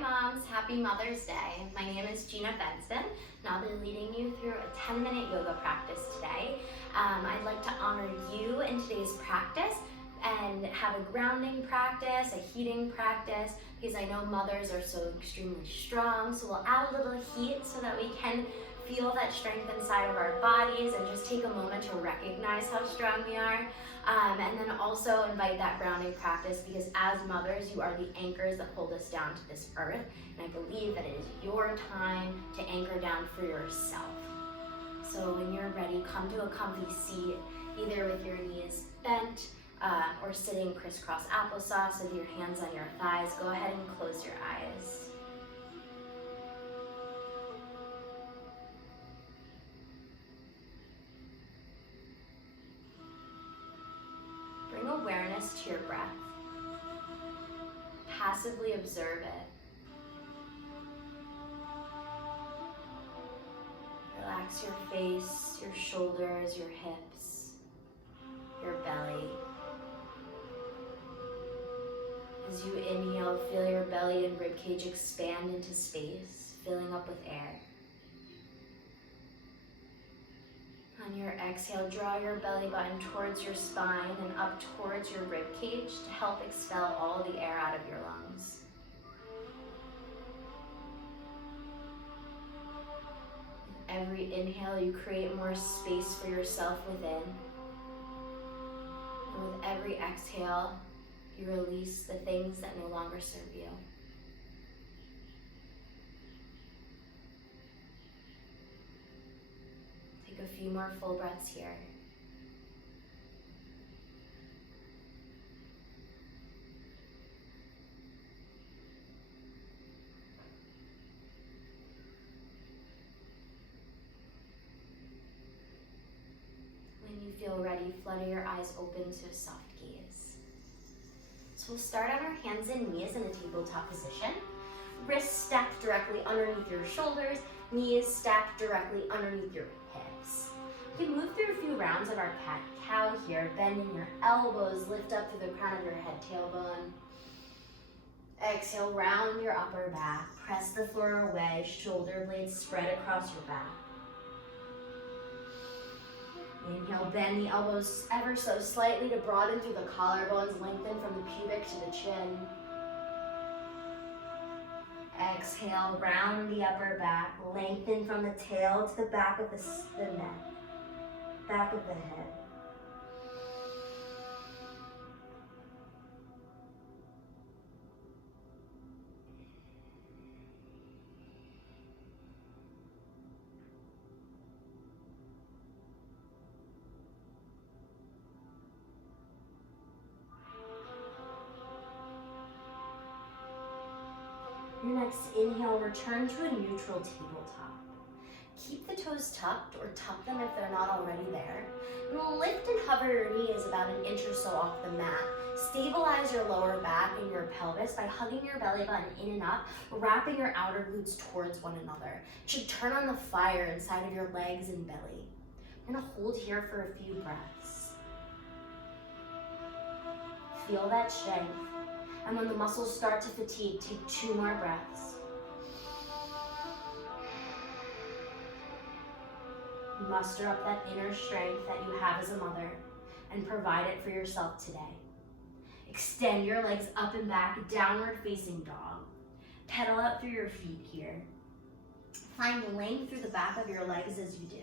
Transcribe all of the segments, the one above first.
moms, happy Mother's Day. My name is Gina Benson and I'll be leading you through a 10-minute yoga practice today. I'd like to honor you in today's practice and have a grounding practice, a heating practice, because I know mothers are so extremely strong, so we'll add a little heat so that we can feel that strength inside of our bodies and just take a moment to recognize how strong we are. And then also invite that grounding practice, because as mothers, you are the anchors that hold us down to this earth. And I believe that it is your time to anchor down for yourself. So when you're ready, come to a comfy seat, either with your knees bent or sitting crisscross applesauce with your hands on your thighs. Go ahead and close your eyes. Bring awareness to your breath. Passively observe it. Relax your face, your shoulders, your hips, your belly. As you inhale, feel your belly and ribcage expand into space, filling up with air. On your exhale, draw your belly button towards your spine and up towards your rib cage to help expel all the air out of your lungs. With every inhale, you create more space for yourself within. And with every exhale, you release the things that no longer serve you. A few more full breaths here. When you feel ready, flutter your eyes open to a soft gaze. So we'll start on our hands and knees in a tabletop position. Wrists stacked directly underneath your shoulders, knees stacked directly underneath your hips. You can move through a few rounds of our cat-cow here, bending your elbows, lift up through the crown of your head, tailbone. Exhale, round your upper back, press the floor away, shoulder blades spread across your back. Inhale, bend the elbows ever so slightly to broaden through the collarbones, lengthen from the pubic to the chin. Exhale, round the upper back, lengthen from the tail to the back of the neck, back of the head. Your next inhale, return to a neutral tabletop. Keep the toes tucked or tuck them if they're not already there. And lift and hover your knees about an inch or so off the mat. Stabilize your lower back and your pelvis by hugging your belly button in and up, wrapping your outer glutes towards one another. It should turn on the fire inside of your legs and belly. We're gonna hold here for a few breaths. Feel that strength. And when the muscles start to fatigue, take 2 more breaths. Muster up that inner strength that you have as a mother and provide it for yourself today. Extend your legs up and back, downward facing dog. Pedal out through your feet here. Find length through the back of your legs as you do.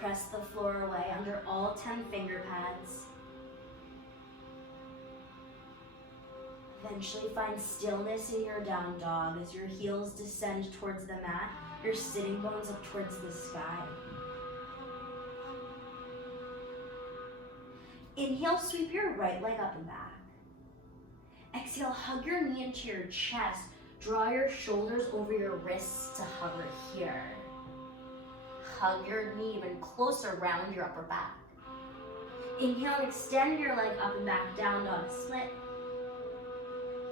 Press the floor away under all 10 finger pads. Eventually find stillness in your down dog as your heels descend towards the mat, your sitting bones up towards the sky. Inhale, sweep your right leg up and back. Exhale, hug your knee into your chest. Draw your shoulders over your wrists to hover here. Hug your knee even closer, round your upper back. Inhale and extend your leg up and back, down dog split.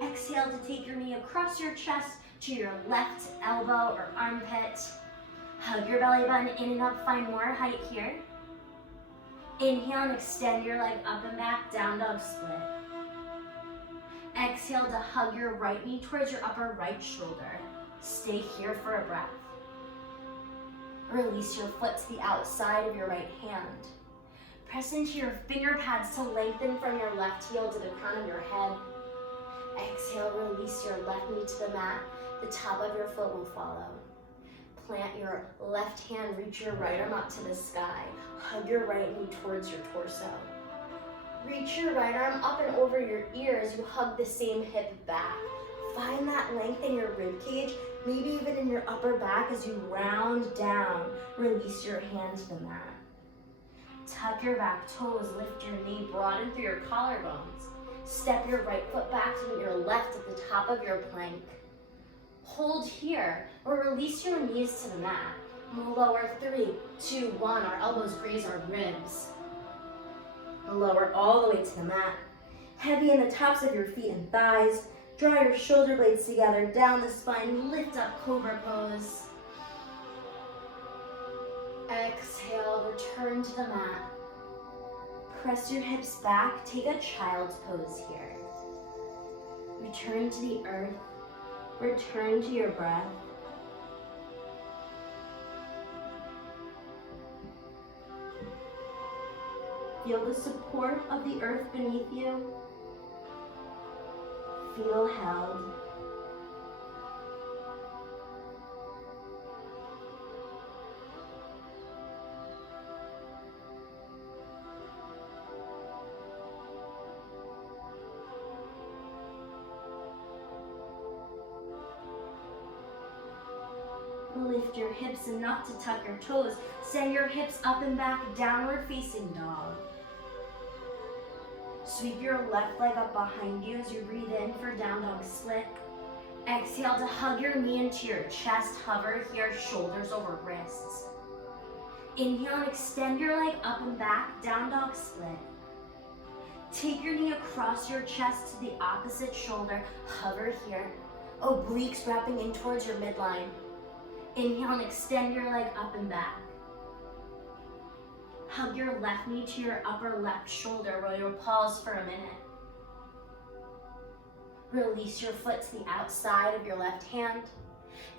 Exhale to take your knee across your chest to your left elbow or armpit. Hug your belly button in and up, find more height here. Inhale and extend your leg up and back, down dog split. Exhale to hug your right knee towards your upper right shoulder. Stay here for a breath. Release your foot to the outside of your right hand. Press into your finger pads to lengthen from your left heel to the crown of your head. Exhale, release your left knee to the mat. The top of your foot will follow. Plant your left hand, reach your right arm up to the sky. Hug your right knee towards your torso. Reach your right arm up and over your ear as you hug the same hip back. Find that length in your rib cage, maybe even in your upper back as you round down. Release your hand to the mat. Tuck your back toes, lift your knee, broaden through your collarbones. Step your right foot back to meet your left at the top of your plank. Hold here, or release your knees to the mat. Lower 3, 2, 1, our elbows graze our ribs. Lower all the way to the mat. Heavy in the tops of your feet and thighs. Draw your shoulder blades together, down the spine, lift up cobra pose. Exhale, return to the mat. Press your hips back, take a child's pose here. Return to the earth, return to your breath. Feel the support of the earth beneath you. Feel held. Lift your hips enough to tuck your toes. Send your hips up and back, downward facing dog. Sweep your left leg up behind you as you breathe in for down dog split. Exhale to hug your knee into your chest. Hover here, shoulders over wrists. Inhale and extend your leg up and back, down dog split. Take your knee across your chest to the opposite shoulder. Hover here. Obliques wrapping in towards your midline. Inhale and extend your leg up and back. Hug your left knee to your upper left shoulder where you'll pause for a minute. Release your foot to the outside of your left hand.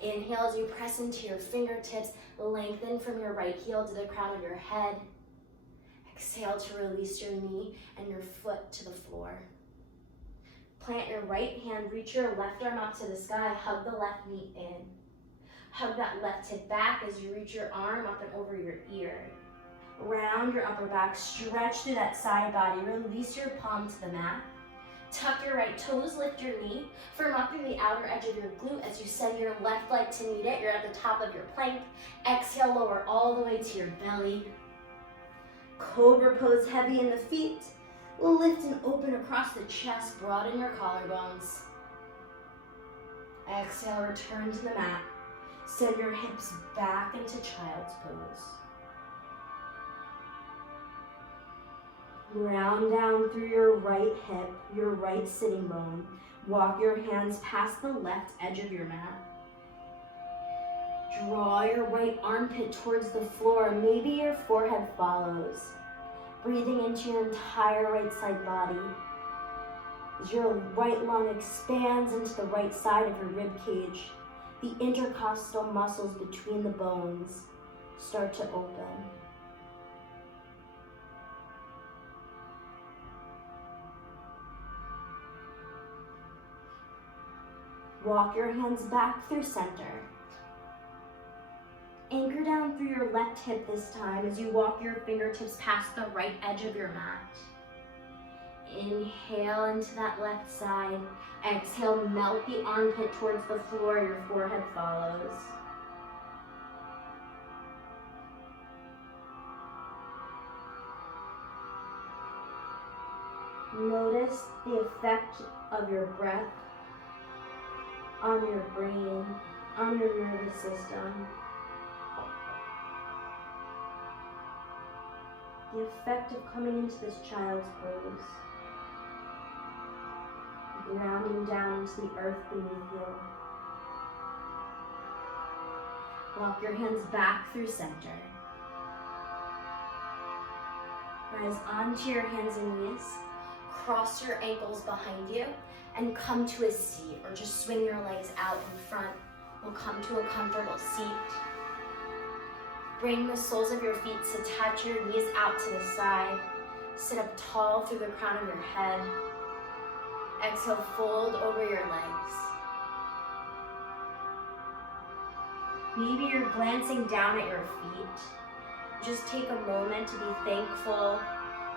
Inhale as you press into your fingertips, lengthen from your right heel to the crown of your head. Exhale to release your knee and your foot to the floor. Plant your right hand, reach your left arm up to the sky, hug the left knee in. Hug that left hip back as you reach your arm up and over your ear. Round your upper back, stretch through that side body, release your palm to the mat. Tuck your right toes, lift your knee, firm up through the outer edge of your glute as you send your left leg to meet it. You're at the top of your plank. Exhale, lower all the way to your belly. Cobra pose, heavy in the feet. Lift and open across the chest, broaden your collarbones. Exhale, return to the mat. Send your hips back into child's pose. Round down through your right hip, your right sitting bone. Walk your hands past the left edge of your mat. Draw your right armpit towards the floor. Maybe your forehead follows. Breathing into your entire right side body. As your right lung expands into the right side of your rib cage, the intercostal muscles between the bones start to open. Walk your hands back through center. Anchor down through your left hip this time as you walk your fingertips past the right edge of your mat. Inhale into that left side. Exhale, melt the armpit towards the floor, your forehead follows. Notice the effect of your breath on your brain, on your nervous system. The effect of coming into this child's pose. Grounding down into the earth beneath you. Walk your hands back through center. Rise onto your hands and knees. cross your ankles behind you and come to a seat, or just swing your legs out in front. We'll come to a comfortable seat. Bring the soles of your feet to touch your knees out to the side. Sit up tall through the crown of your head. Exhale, fold over your legs. Maybe you're glancing down at your feet. Just take a moment to be thankful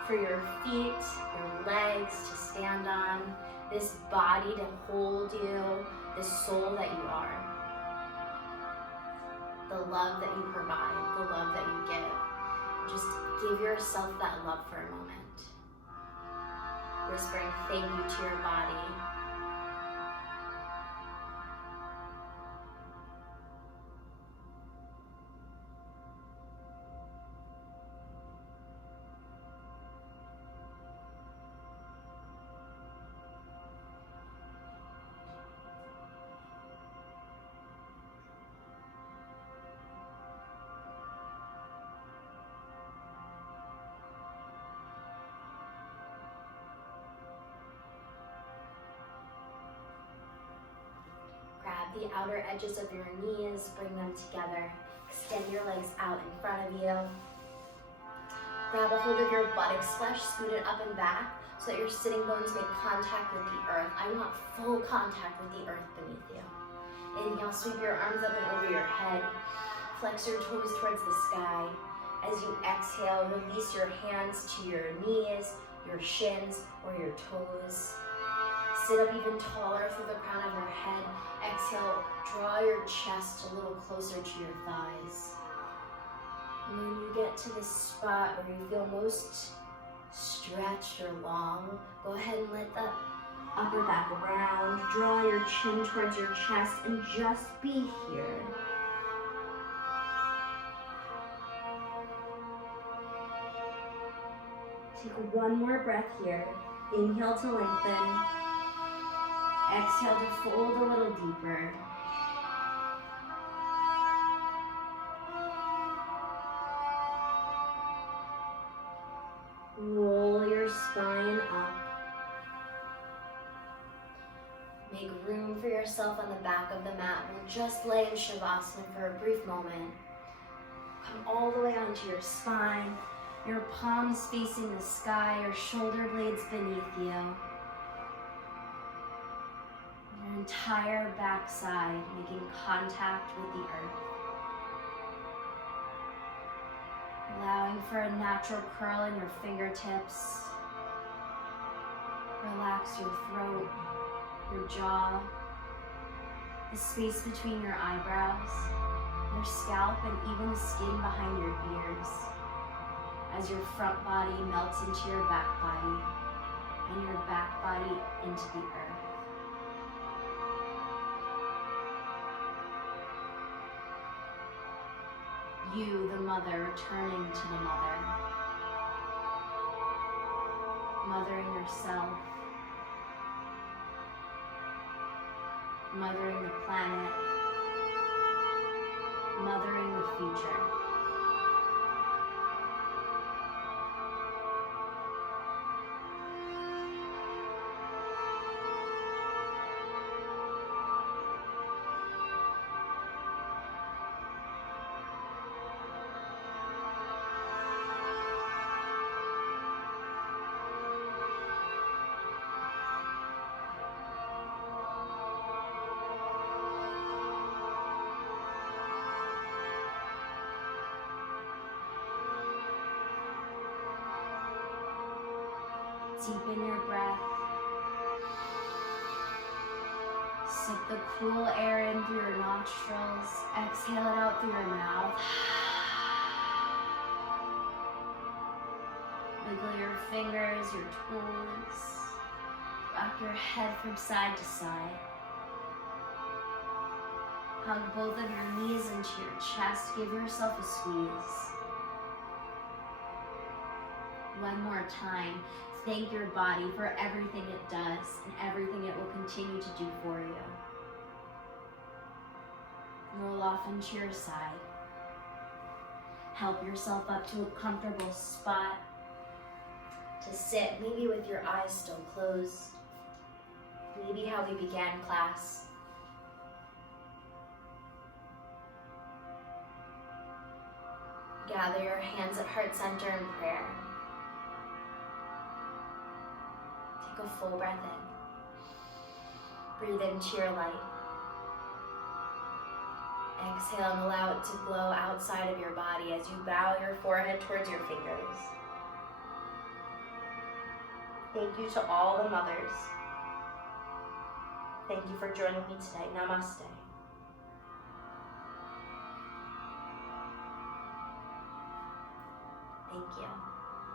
for your feet, your legs to stand on, this body to hold you, this soul that you are. The love that you provide, the love that you give. Just give yourself that love for a moment. Whispering thank you to your body. Grab the outer edges of your knees, bring them together. Extend your legs out in front of you. Grab a hold of your buttocks, flesh, scoot it up and back so that your sitting bones make contact with the earth. I want full contact with the earth beneath you. Inhale, sweep your arms up and over your head. Flex your toes towards the sky. As you exhale, release your hands to your knees, your shins, or your toes. Sit up even taller through the crown of your head. Exhale, draw your chest a little closer to your thighs. And when you get to this spot where you feel most stretched or long, go ahead and let the upper back round. Draw your chin towards your chest and just be here. Take one more breath here. Inhale to lengthen. Exhale to fold a little deeper. Roll your spine up. Make room for yourself on the back of the mat. We'll just lay in Shavasana for a brief moment. Come all the way onto your spine. Your palms facing the sky, your shoulder blades beneath you. Your entire backside making contact with the earth. Allowing for a natural curl in your fingertips. Relax your throat, your jaw, the space between your eyebrows, your scalp, and even the skin behind your ears, as your front body melts into your back body and your back body into the earth. You, the mother, returning to the mother. Mothering yourself. Mothering the planet. Mothering the future. Deepen your breath. Sip the cool air in through your nostrils. Exhale it out through your mouth. Wiggle your fingers, your toes. Rock your head from side to side. Hug both of your knees into your chest. Give yourself a squeeze. One more time. Thank your body for everything it does and everything it will continue to do for you. Roll off into your side. Help yourself up to a comfortable spot. to sit, maybe with your eyes still closed, maybe how we began class. Gather your hands at heart center in prayer. Take a full breath in. Breathe into your light. Exhale and allow it to glow outside of your body as you bow your forehead towards your fingers. Thank you to all the mothers. Thank you for joining me today. Namaste.